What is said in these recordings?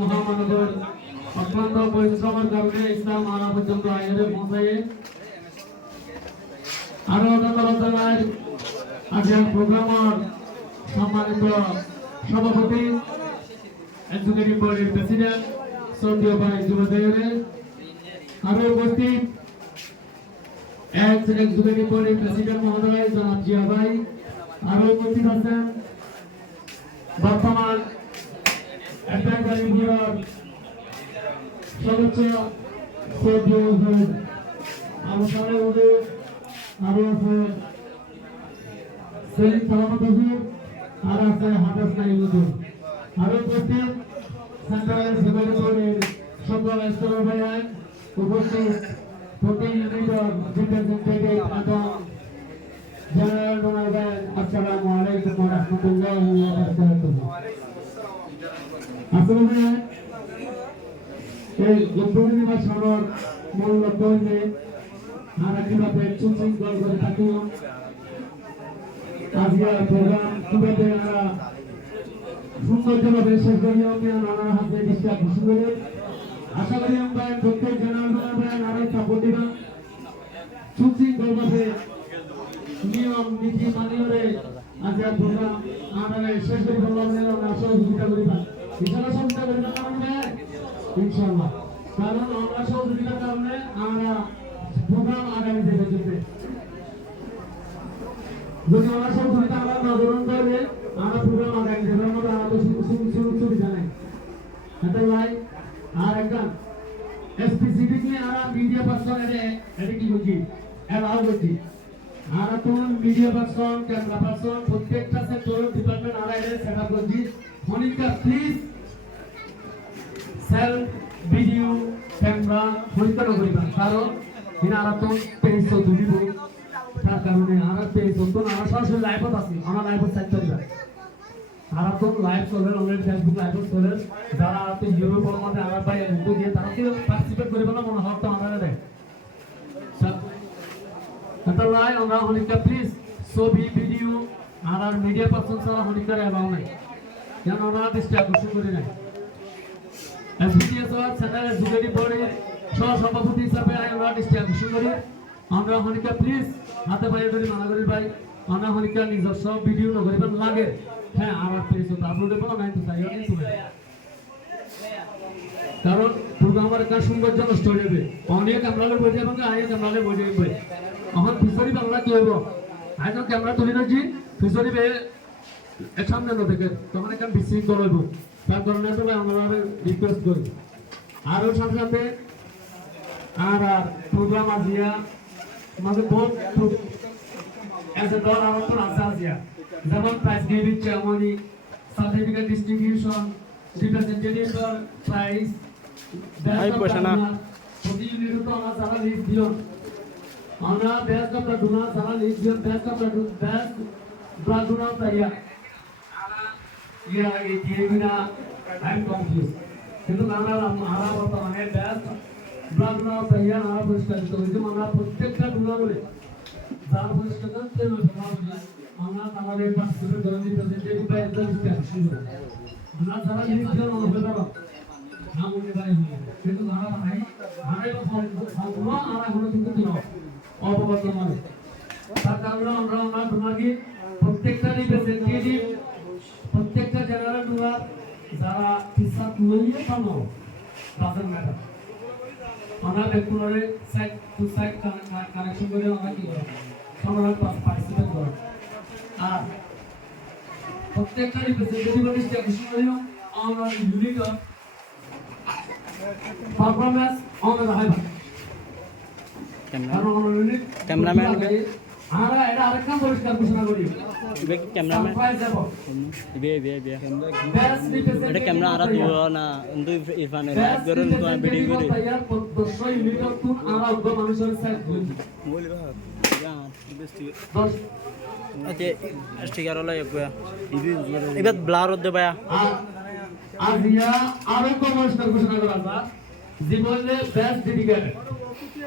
মহামানবর অত্যন্ত পরিশ্রমের কারণে ইসলাম আনা পর্যন্ত আইনে পৌঁছায় আরো ধন্যবাদ জানাই আজকের প্রোগ্রামার সম্মানিত সভাপতি এক্সিকিউটিভ বোর্ডের প্রেসিডেন্ট সৌদিও ভাই যুবদেবরে আরো উপস্থিত এক্সিকিউটিভ বোর্ডের প্রেসিডেন্ট মহোদয় জনাব জিয়া ভাই আরো উপস্থিত আছেন বর্তমান অ্যাডভাইজারি বোর্ডের সদস্য সৌদিও ভাই আলোচনার মধ্যে আরো আছে সেলিম সালামত হুজুর আর আছে হাফেজ নাইম হুজুর আরো উপস্থিত সেন্ট্রাল সেক্রেটারি বোর্ডের সকল স্তরের ভাইয়ের উপস্থিত প্রতি ইউনিটের রিপ্রেজেন্টেটিভ এবং জেনারেল ডোনার ভাই আসসালামু আলাইকুম ওয়া রাহমাতুল্লাহি ওয়া বারাকাতুহু আসলে এই উদ্বোধনী ভাষণের মূল লক্ষ্য হচ্ছে আমরা কিভাবে সুশৃঙ্খল করে থাকি আজকের প্রোগ্রাম কিভাবে আমরা সুন্দরভাবে শেষ করি নানা হাতে দৃষ্টি আকর্ষণ করে আশা করি আমরা প্রত্যেক জেনারেল আরো সাপোর্ট দিবা সুশৃঙ্খলভাবে নিয়ম নীতি মানিয়ে আজকের প্রোগ্রাম আমরা শেষ করে বললাম আমরা সহযোগিতা করিবা ইনশাআল্লাহ সহযোগিতা করিবা ইনশাআল্লাহ কারণ আমরা সহযোগিতার কারণে আমরা প্রোগ্রাম আগামী দিনে চলবে যদি আমরা সহযোগিতা আমরা নজরন করবে আমরা প্রোগ্রাম আগামী দিনের মধ্যে আমাদের সুবিধা নেই এটা লাই আর একটা স্পেসিফিকলি আমরা মিডিয়া পার্সন এটা কি বলছি এলাও করছি আর কোন মিডিয়া পার্সন ক্যামেরা পার্সন প্রত্যেকটা সেক্টর ডিপার্টমেন্ট আমরা এটা সেট আপ করছি Monika please self video camera পরীক্ষা করিবা কারণ এনারা তো পেজ তো দিব তার কারণে আর পেজ তো না সরাসরি লাইভত আছে আমার লাইভত সাইড করিবা আর তো লাইভ চলে অলরেডি ফেসবুক লাইভ চলে যারা তো ইউটিউব এর মধ্যে আমার ভাই মুখ দিয়ে তারা কি পার্টিসিপেট করিবা না মনে হয় তো আমরা দেয় এটা লাই আমরা হলিকা প্লিজ ছবি ভিডিও আর মিডিয়া পারসন সারা হলিকা এলাও নাই কেন আমরা দৃষ্টি আকর্ষণ করি নাই এসপিএস ওয়ার্ড সেন্টার এক্সিকিউটিভ বোর্ডের সভাপতি হিসাবে আমরা দৃষ্টি আকর্ষণ করি আমরা হলিকা প্লিজ হাতে পায়ে ধরে মানা করি ভাই আমরা হলিকা নিজস্ব ভিডিও নকরিবেন লাগে হ্যাঁ আমার পেজ তো আপলোড করব না তো তাই আমি তুলে কারণ প্রোগ্রামের কাজ সৌন্দর্য নষ্ট হয়ে যাবে অনেক ক্যামেরা বসে এবং আগে ক্যামেরা বসে যাবে এখন ফিসরি বাংলা কি হইব আজ ক্যামেরা তুলে নিচ্ছি ফিসরি বে সামনে না থেকে তখন একটা বিশৃঙ্খল হইব তার কারণে তো আমরা রিকোয়েস্ট করি আরও সাথে সাথে আর প্রোগ্রাম আজিয়া আমাদের বহুত এজ এ দল আমার তো আছে আজিয়া যেমন prize giving ceremony certificate distribution representative prize I পয়সা না প্রতি ইউনিট তো আমরা সারা লিস্ট দিও আমরা বেস্ট অফ দ্য ডোনার সারা লিস্ট দিও best of the best blood donor তাইয়া ইয়া এই দিবিনা আই এম কনফিউজ কিন্তু আমরা বর্তমানে বেস্ট ব্লাড ডোনার তাইয়া আমরা পরিষ্কার করতে আমরা প্রত্যেকটা ডোনার বলে যারা পরিষ্কার করতে আমরা আমাদের পার্টিসিপেট করেন রিপ্রেজেন্টেটিভ বাই দ্য লিস্ট আমরা সারা লিস্ট দিও আমরা বলবো আমনে ভাই কিন্তু আমরা ভাই আমরা আমরা হলো কিন্তু অবগত নয় তার কারণে আমরা ডোনারকে প্রত্যেকটা রিপ্রেজেন্টেটিভ প্রত্যেকটা জেনারেল ডোনার যারা হিসাব লইয়ে পাবো তাদের ম্যাটার আমরা ব্যক্তিগতভাবে সাইট টু সাইট কানেকশন করে আমরা কি করব সবার পার্টিসিপেট করব আর প্রত্যেকটা রিপ্রেজেন্টেটিভ লিস্ট আকর্ষণ করিও আমরা unit of performance on the highway cameraman আমরা এটা আরেকটা পরিষ্কার ঘোষণা করি ক্যামেরাম্যান এটা ক্যামেরা আর দিও না কিন্তু ইরফানের লাইভ করুন তো ভিডিও করে তৈয়ার 200 ইউনিট তুন আমরা উদ্যোগ মানুষের সাথে বলি বলি ভাই আচ্ছা স্টিকার হলো এবার ব্লার হতে ভাই আর ইয়া আরো পরিষ্কার ঘোষণা করা যায় জীবনে বেস্ট ডেডিকেটেড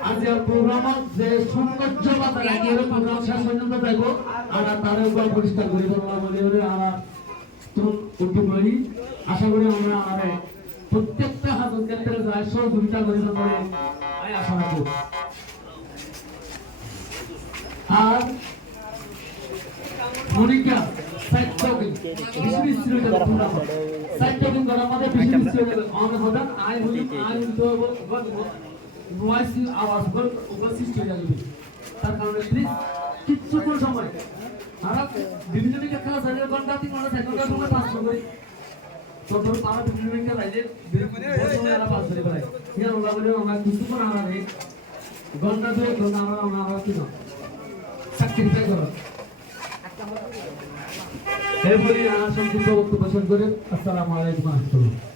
আজ প্রোগ্রাম যে সৌন্দর্য বাতা লাগিয়ে প্রোগ্রাম শেষ পর্যন্ত যাইব আর তার উপর পরিষ্কার করে দেবো বলে আর উঠে পড়ি আশা করি আমরা আমাদের প্রত্যেকটা হাজার ক্ষেত্রে যায় সহযোগিতা করে পরে আমি আশা রাখবো আর মনিকা সাইটকিং বিশ্ববিদ্যালয় যাবে তোমরা সাইটকিং করার মধ্যে বিশ্ববিদ্যালয় অন হবেন আই উইল ডু ভয়েস আওয়াজ বল উপস্থিত হয়ে যাবে তার কারণে প্লিজ কিচ্ছু কোনো সময় আমরা বিভিন্ন দিকে খেলা 4 ঘন্টা 3 ঘন্টা 4 ঘন্টা সময় পাস করি তখন আমরা বিভিন্ন দিকে যাইলে সময় আমরা পাস করে পাই ইয়ার ওলা বলে আমরা কিছু কোন আমরা নেই ঘন্টা 2 ঘন্টা আমরা কি না সাকরিফাই করো এরপরে সংক্ষিপ্ত বক্তব্য পেশ করেন আসসালামু আলাইকুম ওয়া রাহমাতুল্লাহ